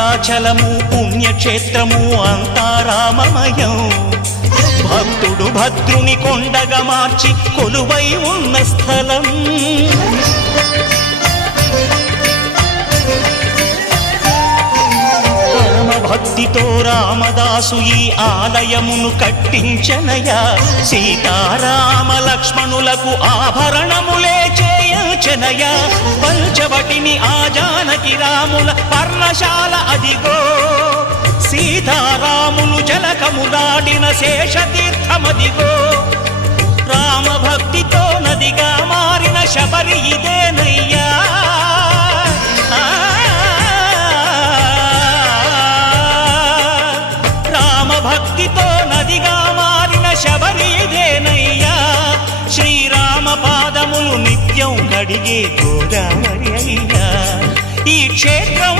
భద్రాచలము పుణ్యక్షేత్రము అంతా రామమయం. భక్తుడు భద్రుని కొండగా మార్చి కొలువై ఉన్న స్థలం. భక్తితో రామదాసు ఈ ఆలయమును కట్టించనయా. సీతారామ లక్ష్మణులకు ఆభరణములే చేయించనయా. పంచవటిని ఆ జానకి రాముల పర్ణశాల అదిగో. సీతారాములు జలకము దాటిన శేషతీర్థమదిగో. రామ భక్తితో నదిగా మారిన శబరి ఇదేనయ్యా. భక్తితో నదిగా మారిన శబరి ఇదేనయ్యా. శ్రీరామ పాదములు నిత్యం కడిగే గోదావరి అయ్యా. ఈ క్షేత్రం